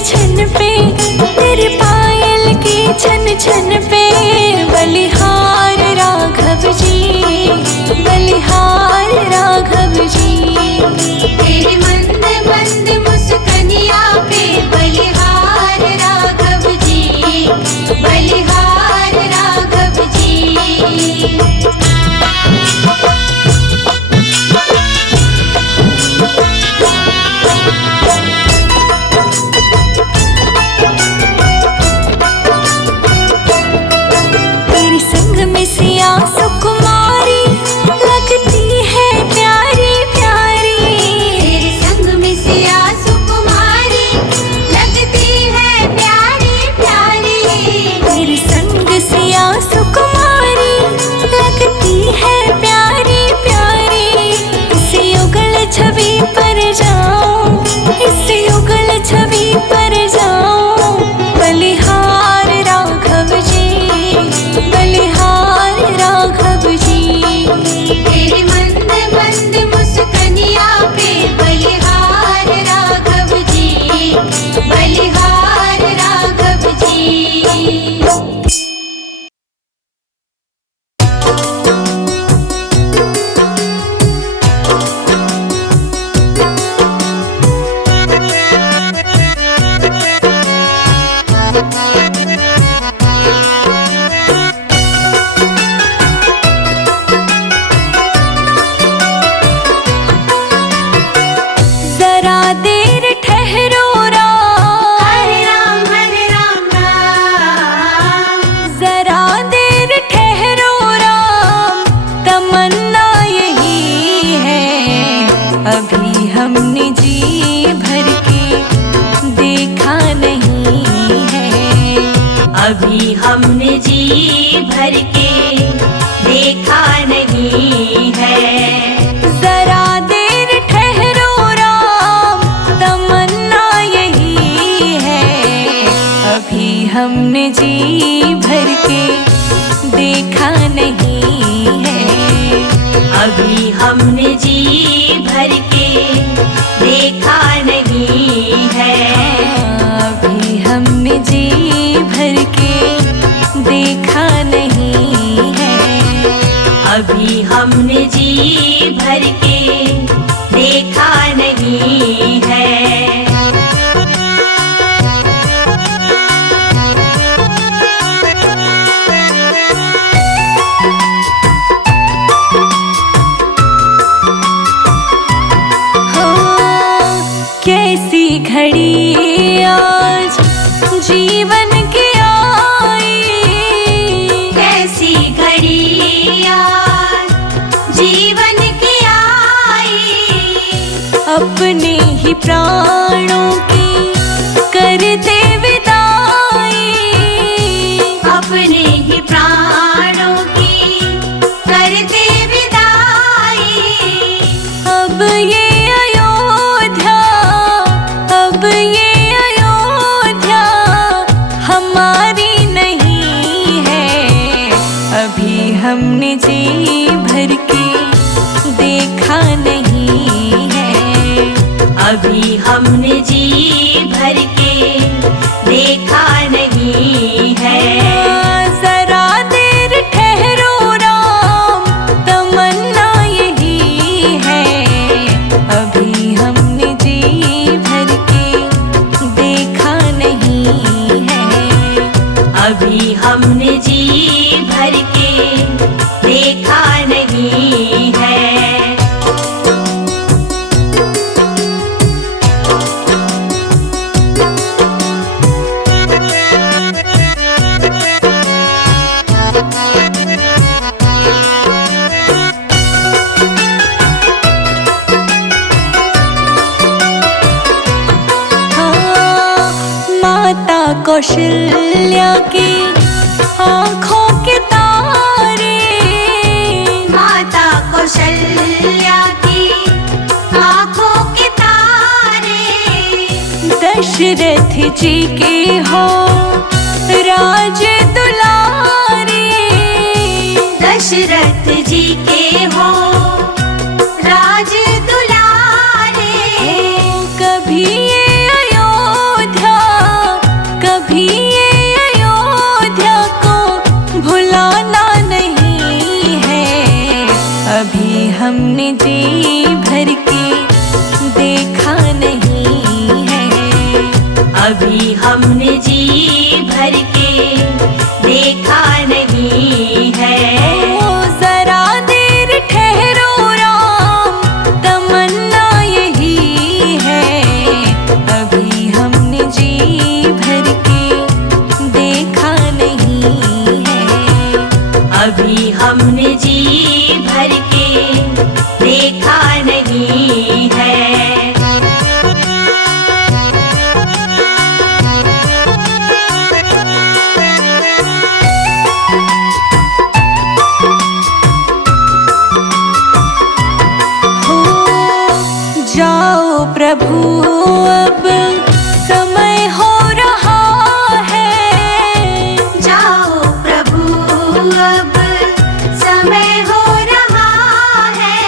छन पे, तेरे पायल की छन छन पे। बलिहार राघव जी, बलिहार राघव जी। तेरे मंद मंद मुस्कनिया पे बलिहार राघव जी, बलिहार राघव जी। तेरे संग में सिया सुकुमारी लगती है प्यारी प्यारी। तेरे संग में सिया सुकुमारी लगती है प्यारी प्यारी। तेरे संग सिया सुकुमारी लगती है प्यारी प्यारी। इस युगल छवि पर जाऊं, इस युगल छवि पर जाऊं। बलिहार राघव जी, बलिहार राघव जी। तेरे मंद मंद मुस्कनिया पे बलिहार राघव जी, बलिहार राघव जी। जरा देर ठहरो राम, हरे राम राम। जरा देर ठहरो राम। तमन्ना यही है, अभी हमने जी भर के देखा नहीं है। अभी हमने जी भर के देखा नहीं है। जरा देर ठहरो राम, तमन्ना यही है, अभी हमने जी भर के देखा नहीं है। अभी हमने जी भर के देखा नहीं है। अभी हमने जी भर के देखा नहीं है। अभी हमने जी भर के देखा नहीं है। हाँ, कैसी घड़ी आज जीवन की आई। कैसी घड़ी आज जीवन की आई। अपने ही प्राणों की करते विदाई। अपने ही प्राणों की करते विदाई। अब ये अयोध्या, अब ये अयोध्या हमारी नहीं है। अभी हमने जी भर के देखा नहीं है। अभी हमने जी भर के देखा नहीं है। जरा देर ठहरो राम, तमन्ना यही है, अभी हमने जी भर के देखा नहीं है। अभी हमने जी भर के देखा नहीं है। हाँ, माता कौशल्या की आँखों के तारे। माता कौशल्या की आँखों के तारे। दशरथ जी के हो राज दुलारे। दशरथ जी के हो राज दुलारे। कभी ये अयोध्या अभी हमने जी भर के देखा नहीं है। ओ जरा देर ठहरो राम, तमन्ना यही है। अभी हमने जी भर के देखा नहीं है। अभी हमने जी भर के देखा नहीं है। हो जाओ प्रभु अब समय हो रहा है। जाओ प्रभु अब समय हो रहा है।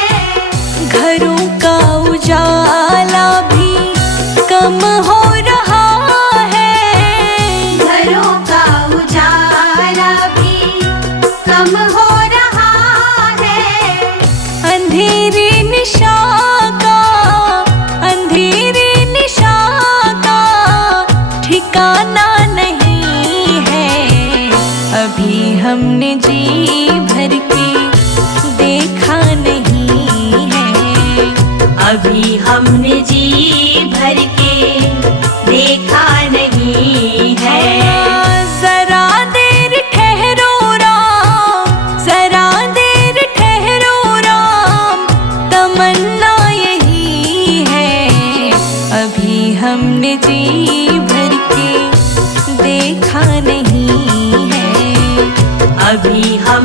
घरों का उजाला भी कम हो रहा है। घरों का उजाला भी कम हो रहा है। अंधेरी निशा का, अंधेरी निशा का ठिकाना नहीं है। अभी हमने जी भर के देखा नहीं है। अभी हमने जी भर के देखा नहीं है। जरा देर ठहरो राम, जरा देर ठहरो राम, तमन्ना यही है। अभी हमने जी भर के देखा नहीं है। अभी हम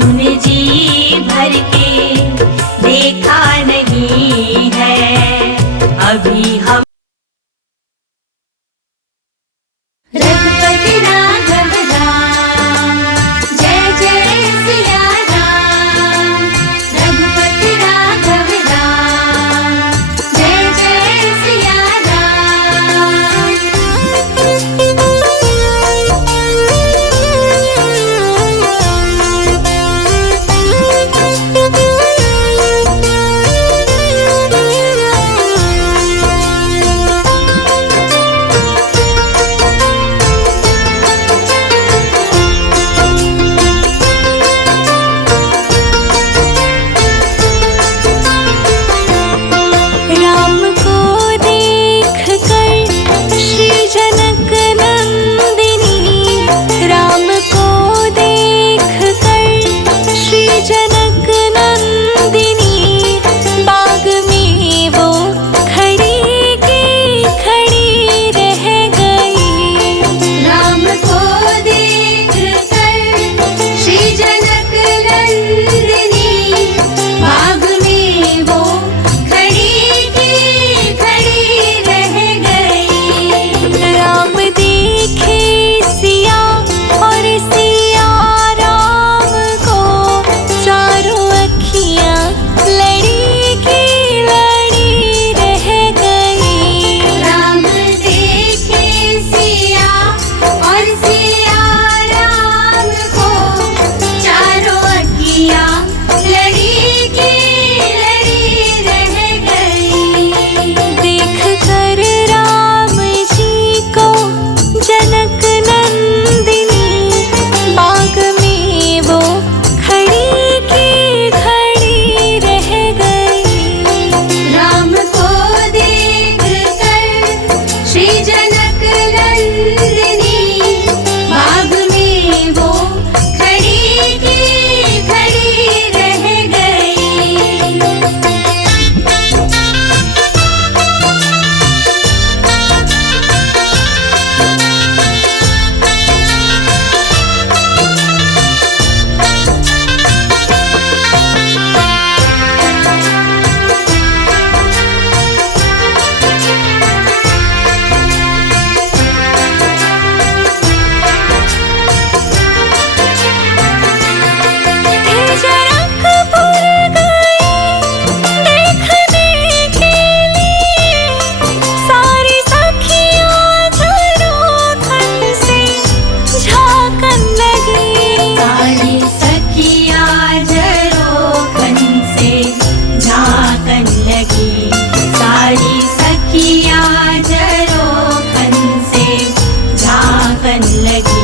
आंगन लगी।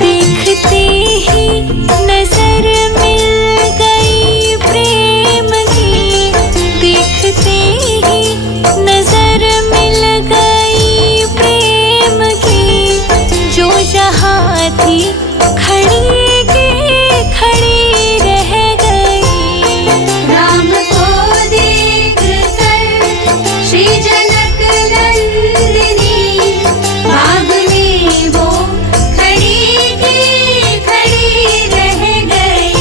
देखते ही नजर मिल गई प्रेम की, देखते ही नजर मिल गई प्रेम की, जो जहाँ थी खड़ी की खड़ी रह गई। राम को देख कर श्री जनक नंदिनी, बाग में वो खड़ी की खड़ी रह गई।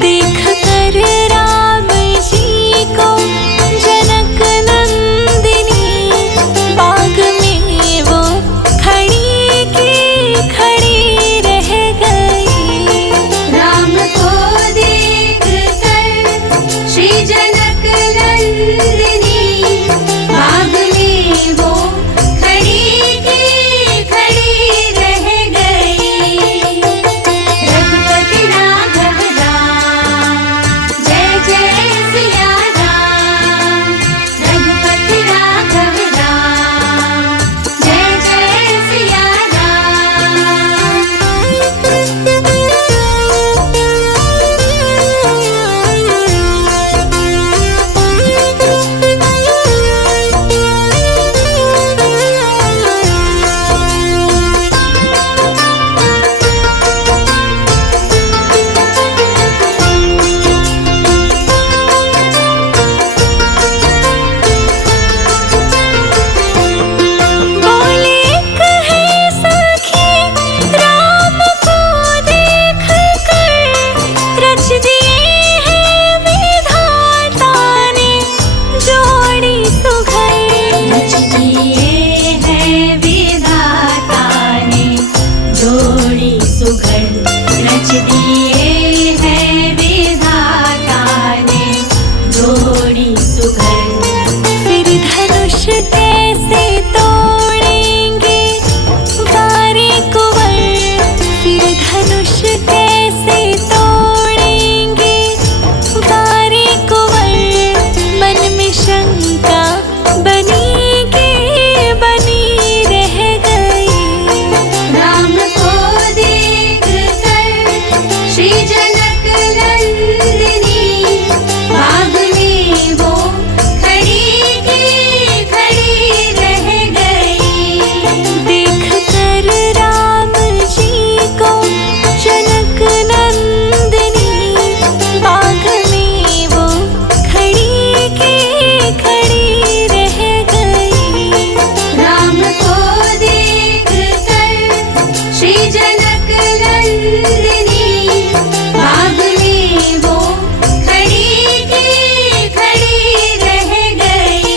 देख कर राम जी को जनक नंदिनी, बाग में वो खड़ी की खड़ी रह गई। राम को देख कर श्री जनक नंदिनी, बाग में वो खड़ी की खड़ी रह गई। रघुपति राघव राम, जय जय सिया राम। रघुपति राघव राम, जय जय सिया बोले कहे सखी राम को देख कर, रच दिए हैं विधाता ने जोड़ी सुघर। रच दिए हैं विधाता ने जोड़ी सुघर। रच दिए हैं विधाता ने जोड़ी सुघर। फिर धनुष कैसे तोड़ेंगे वारे कुंवर, फिर धनुष कैसे तोड़ेंगे वारे कुंवर, मन में शंका बनी के बनी रह गई। राम को देख कर श्री जनक नंदिनी, बाग में वो खड़ी की खड़ी रह गई। देख कर राम जी को जनक नंदिनी, बाग में वो खड़ी की खड़ी रह गई। राम को देख कर श्री जनक नंदिनी, बाग में वो खड़ी की खड़ी रह गई।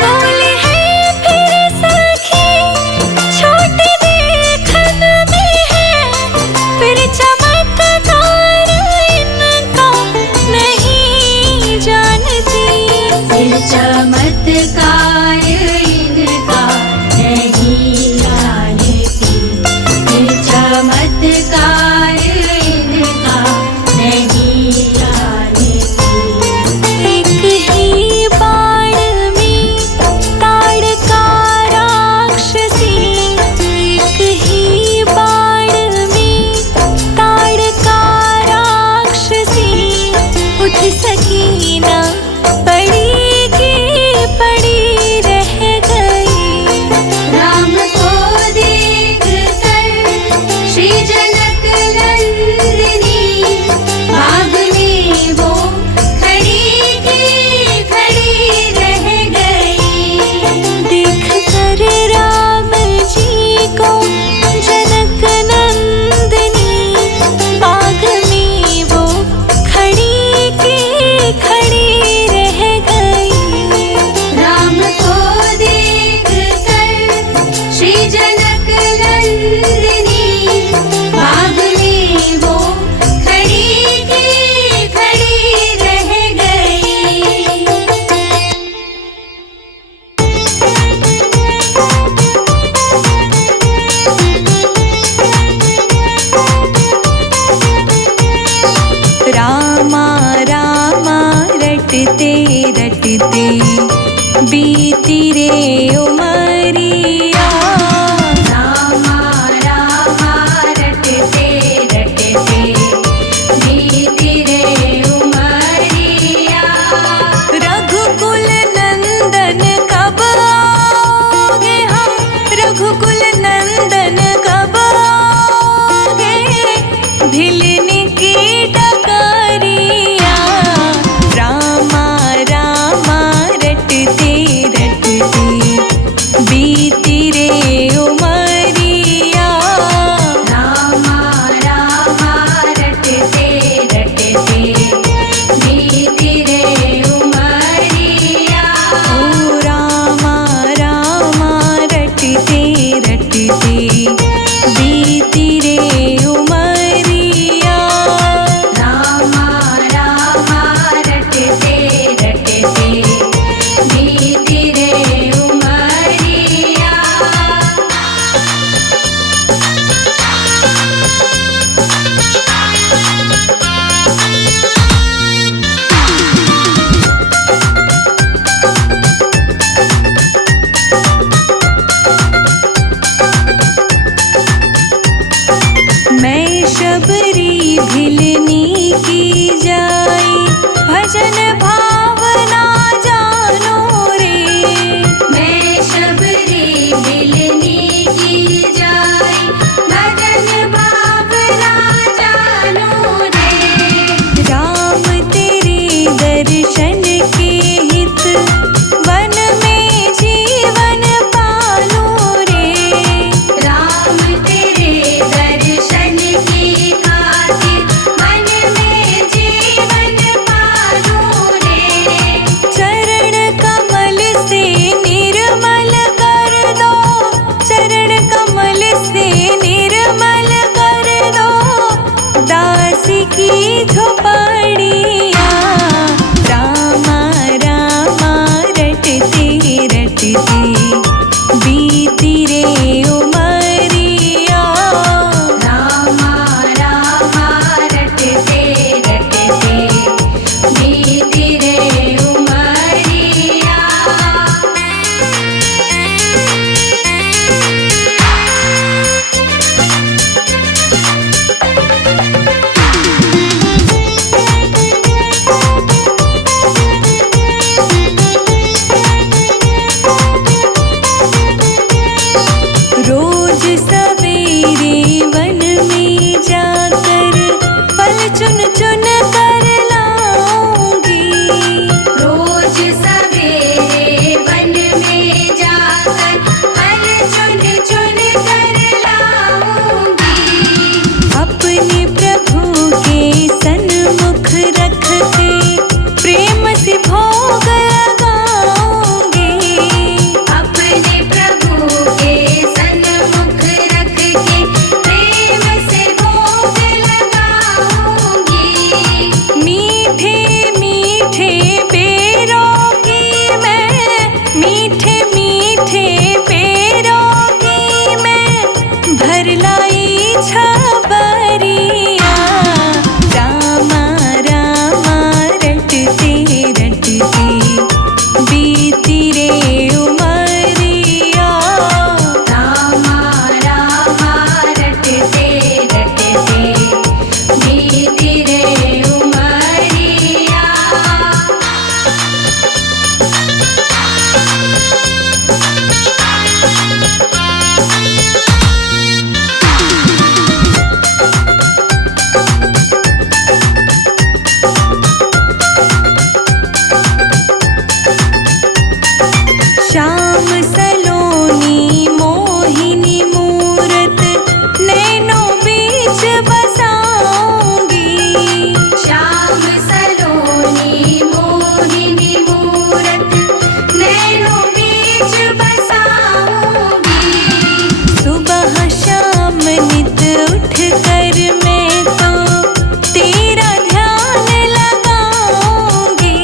बोले हैं फिर सखी छोटे देखन में है, फिर चमत्कार इनका नहीं जानती। फिर चमत्कार इनका नहीं जानती। फिर चमत्कार इनका नहीं जानती। एक ही बाण में ताड़का राक्षसी, एक ही बाण में ताड़का राक्षसी, उठ सकी ना पड़ी की पड़ी रह गई। राम को देख कर श्री जनक शबरी भिलनी की जाई, भजन भावना जानो रे। मैं शबरी भिलनी की जाई, भजन भावना जानो रे। राम तेरे दर्शन के हित, वन में जीवन पालो रे। राम तेरे दर्शन की खातिर, मन में जीवन पालो रे। चरण कमल से निर्मल कर दो, चरण कमल से निर्मल कर दो, दास की झोपड़िया। रामा रामा रटते रटते बीती रे उमरिया। रामा रामा रटते रटते बीती रे उमरिया। रोज सवेरे वन में जाकर फल चुन चुन कर लाऊंगी। रोज सवेरे वन में जाकर फल चुन चुन कर लाऊंगी। अपने प्रभु के सन्मुख रख के प्रेम से भोग लगाऊंगी। अपने प्रभु के सन्मुख रख के प्रेम से भोग लगाऊंगी। मीठे मीठे पेरों की मैं, मीठे मीठे पेरों की मैं भर लाई छबरिया। रामा रामा रटते रटते बीती रे उमरिया। रामा रामा रटते रटते बीती रे उमरिया। श्याम सलोनी मोहिनी मूरत नैनों बीच बसाऊंगी। श्याम सलोनी मोहिनी मूरत नैनों बीच बसाऊंगी। सुबह शाम नित उठ कर मैं तो तेरा ध्यान लगाऊंगी।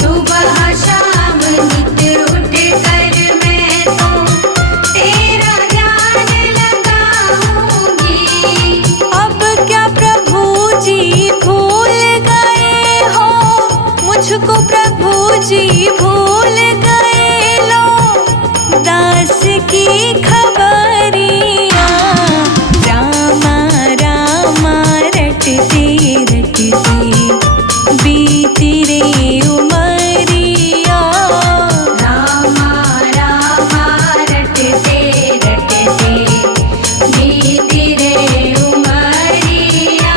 सुबह शाम नित उठ कर मैं तो तेरा ध्यान लगाऊंगी। अब क्या प्रभु जी भूल गए हो, मुझको प्रभु जी भूल गए लो, दास की खबरिया। रामा रामा रटते रटते बीती रे उमरिया। रामा रामा रटते रटते बीती रे उमरिया।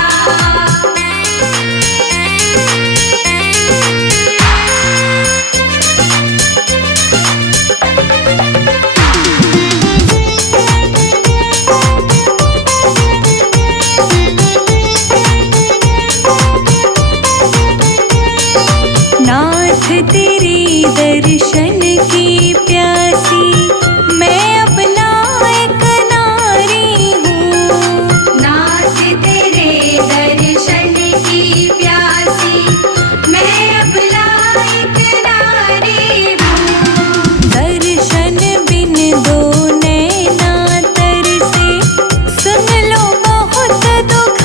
नाथ तेरे दर्शन की प्यासी मैं अब लायक नारी हूँ। नाथ तेरे दर्शन की प्यासी मैं अब लायक नारी हूँ। दर्शन बिन दो नैना तरसे, सुन लो बहुत दुख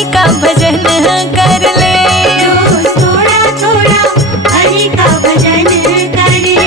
हरि का भजन कर ले। रोज थोड़ा थोड़ा हरि का भजन कर ले।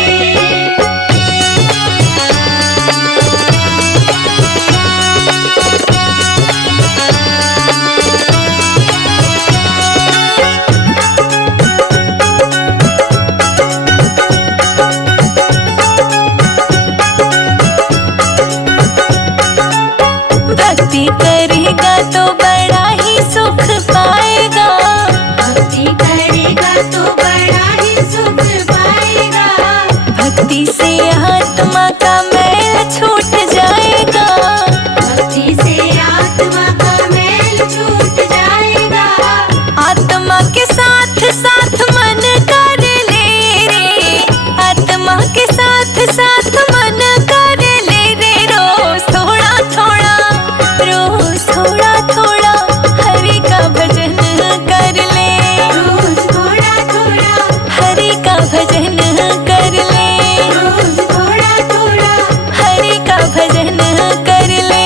भक्ति करेगा तो बड़ा ही सुख पाएगा। भक्ति करेगा तो बड़ा ही सुख पाएगा। भक्ति से आत्मा का मैल छूट जाएगा। भक्ति से आत्मा का मैल छूट जाएगा। आत्मा के साथ साथ मन कर ले रे। आत्मा के साथ साथ मन कर ले रे। रोज थोड़ा थोड़ा, रोज थोड़ा थोड़ा हरि का भजन कर ले। रोज थोड़ा थोड़ा हरि का भजन कर ले। रोज थोड़ा थोड़ा हरि का भजन कर ले।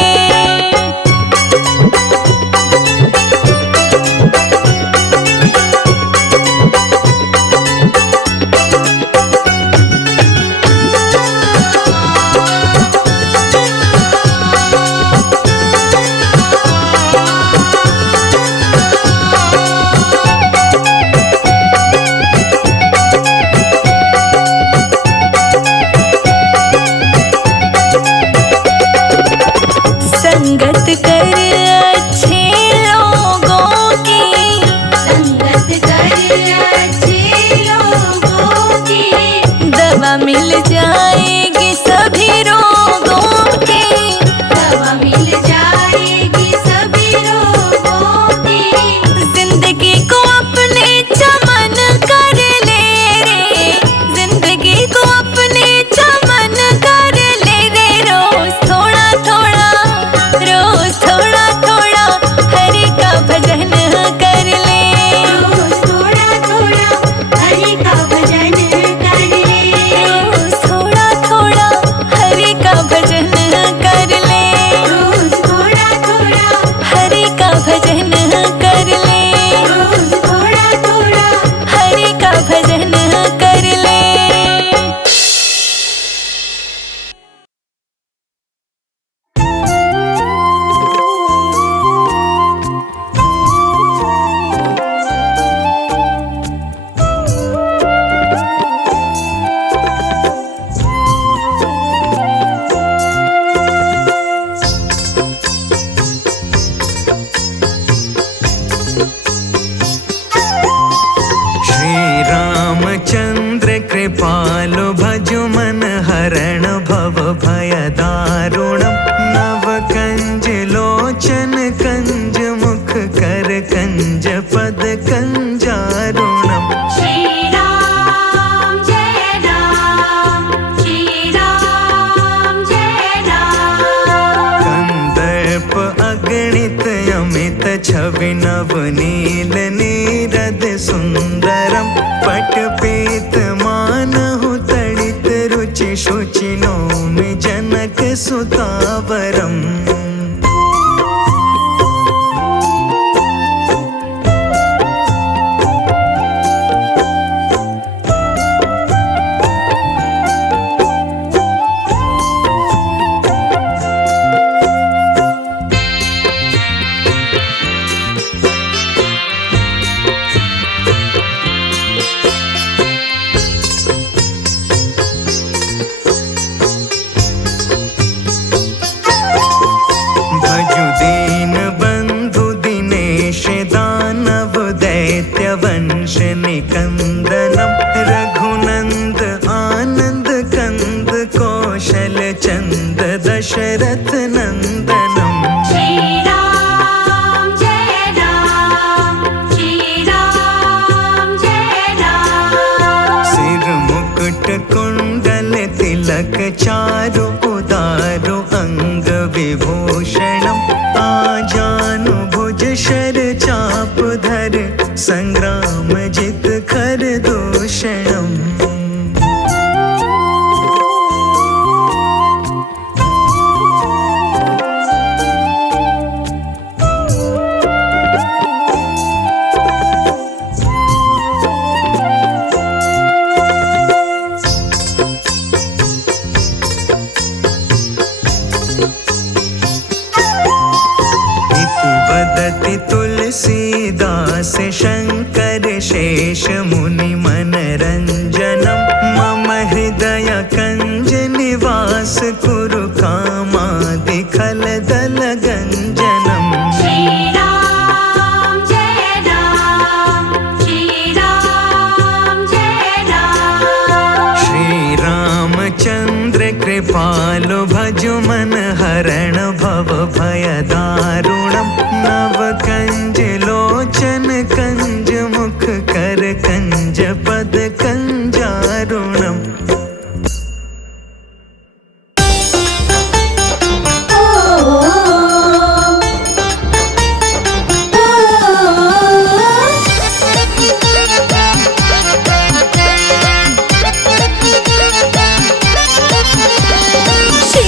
संगत कर अच्छे लोगों की। संगत कर अच्छे लोगों की। दवा मिल जाएगी सभी रोगों की। दवा मिल जाएगी सभी रोगों की। जिंदगी को अपने चमन कर ले रे। जिंदगी को अपने चमन कर ले रे। रोज थोड़ा थोड़ा, रोज थोड़ा थोड़ा हरि का भजन कर ले। रोज थोड़ा थोड़ा हरि का भजन कर ले। रोज थोड़ा थोड़ा हरि का भजन कर ले। रोज थोड़ा थोड़ा हरि का भजन कर ले। रोज थोड़ा थोड़ा हरि का भजन कर ले। श्री रामचंद्र कृपालु भजु मन हरण भव भय दारुणम। नव कंज लोचन कंज मुख कर कंज पद कंजारुणम। श्री राम जय राम। श्री राम जय राम। कंदर्प अगणित अमित छवि नव नील नीरद सुंदरम। पट पीत मानहु तड़ित रुचि शुचि नौमि जनक सुतावरम। भजु दीन बंधु दिनेश दानव दैत्य वंश निकंदनम। रघुनंद आनंद कंद कौशल चंद दशरथ नंदनम। श्री राम जय राम। श्री राम जय राम। सिर मुकुट कुंडल तिलक चारु उदारु अंग विभूषणम। आजानु भुज शर चाप धर संग्राम जित खर दूषणम। तुलसीदास शङ्कर शेष मुनि मनरञ्जनं मम हृदय कञ्ज निवास कुरु कामादि खलदल गञ्जनम्। श्री राम जय राम, श्री राम जय राम। श्री रामचन्द्र कृपालु भजु मन हरण भव भय दारुणम् नव कंज लोचन कंज मुख कर कंज पद कंजारुणम्। श्री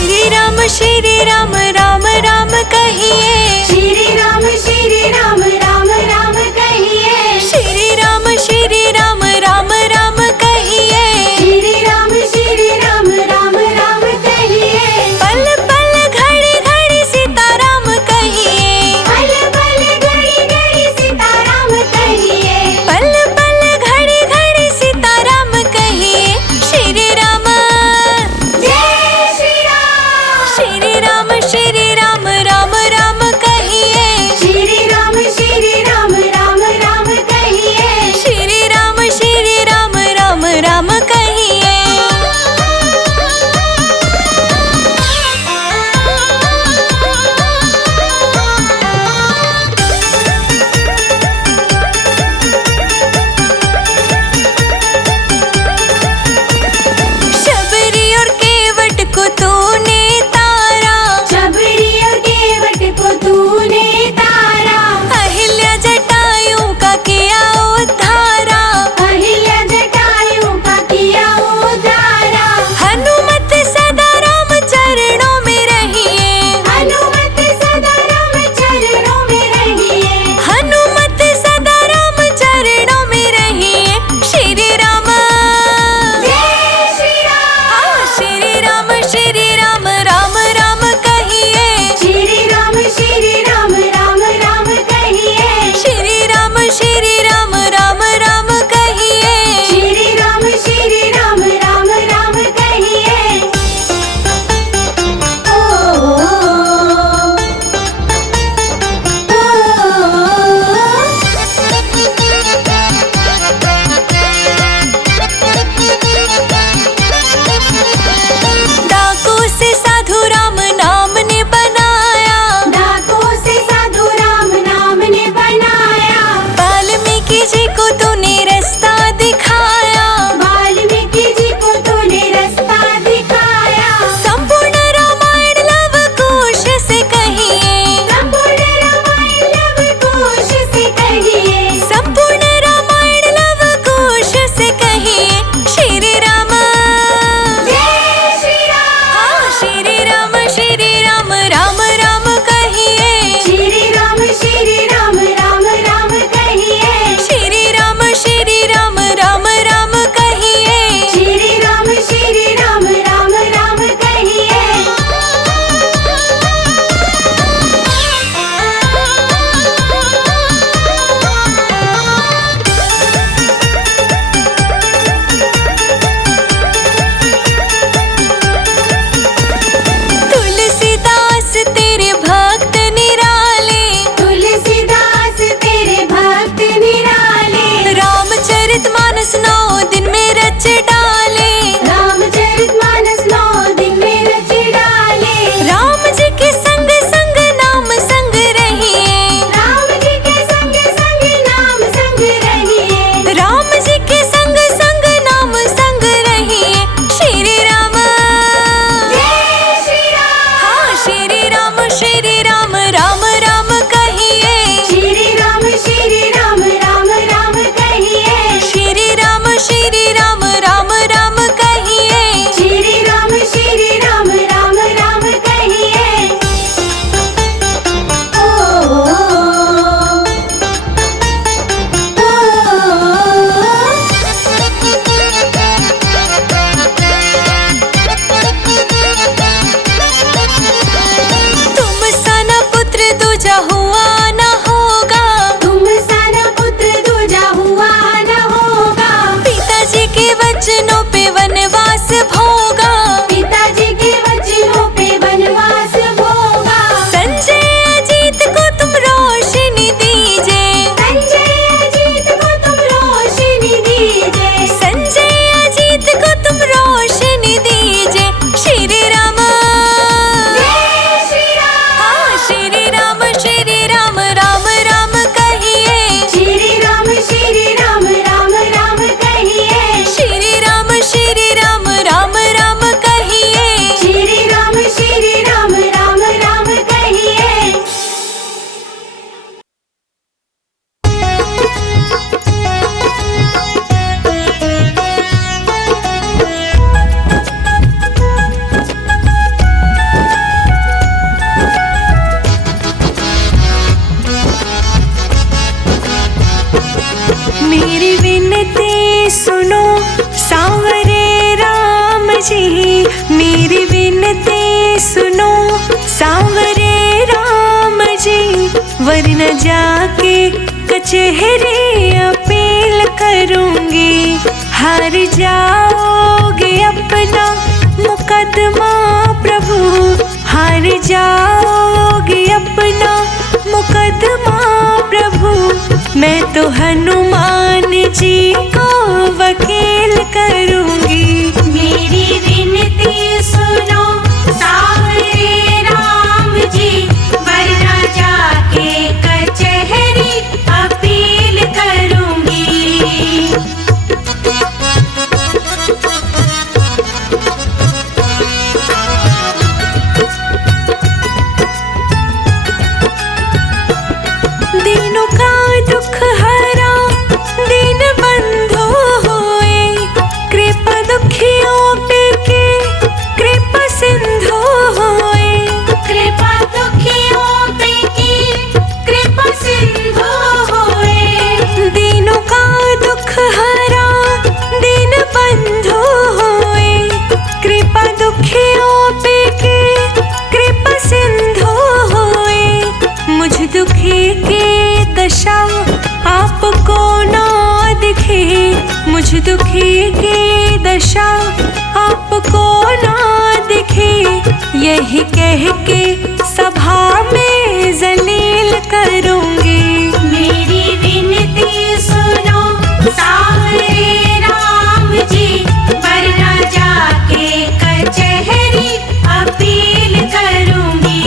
मेरी विनती सुनो सांवरे राम जी, मेरी विनती सुनो सांवरे राम जी, वरना जाके कचहरी अपील करूंगी। हार जाओगे अपना मुकदमा प्रभु, हार जाओगे अपना मुकदमा प्रभु, मैं तो हनुमान जी को वकील करूंगी। मेरी विनती सुनो सांवरे राम जी, वरना जाके कचहरी अपील करूंगी। दीनों का दुख हरा दीन बंधु हुए, कृपा दुखियों पे के कृपा सिंधु हुए। कृपा दुखियों पे की कृपा सिंधु हुए। दीनों का दुख हरा दीन बंधु हुए, कृपा दुखियों पे के कृपा सिंधु हुए। मुझ दुखी की दशा आपको ना दिखे, मुझ दुखी की दशा आपको ना दिखे, यही कह के सभा में जलील करूंगी। मेरी विनती सुनो सांवरे राम जी, वरना जाके कचहरी अपील करूंगी।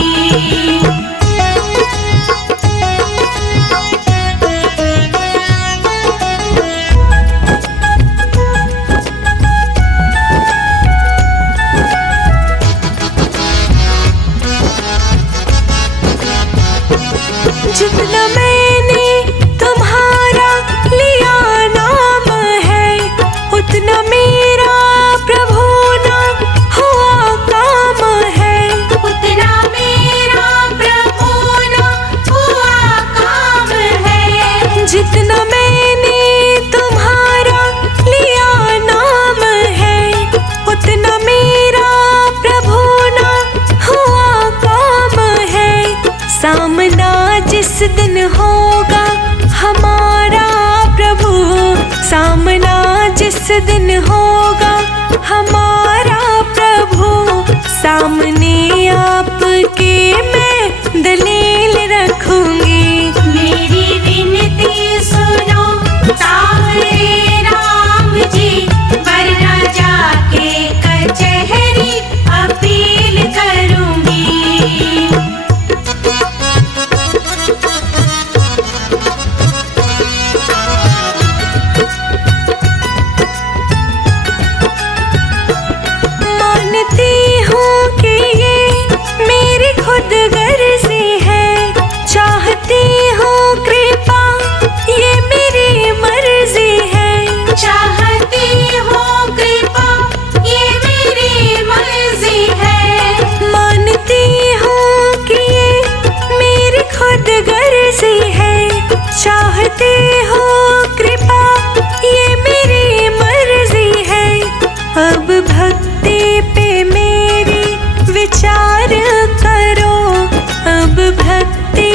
जितना मैंने तुम्हारा लिया नाम है, उतना मेरा प्रभु ना हुआ काम है। उतना मेरा प्रभु ना हुआ काम है। जितना मैंने तुम्हारा लिया नाम है, उतना मेरा प्रभु ना हुआ काम है। सामना जिस दिन होगा हमारा प्रभु, सामना जिस दिन होगा हमारा प्रभु, सामने आपके मैं दलील रखूंगी। मेरी विनती सुनो सांवरे राम जी, वरना जाके कचहरी अपील करूंगी। मानती हूँ कि ये मेरी खुद गर्जी है, चाहती हूँ कृपा ये मेरी मर्जी है। चाहती हूँ कृपा ये मेरी मर्जी है। मानती हूँ कि ये मेरी खुद गर्जी है, चाहती हूँ कृपा ये मेरी मर्जी है। अब भक्ति पे मेरी विचार करो, अब भक्ति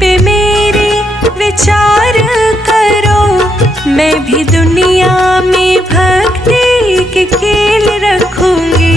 पे मेरी विचार करो, मैं भी दुनिया में भक्ति के खेल रखूंगी।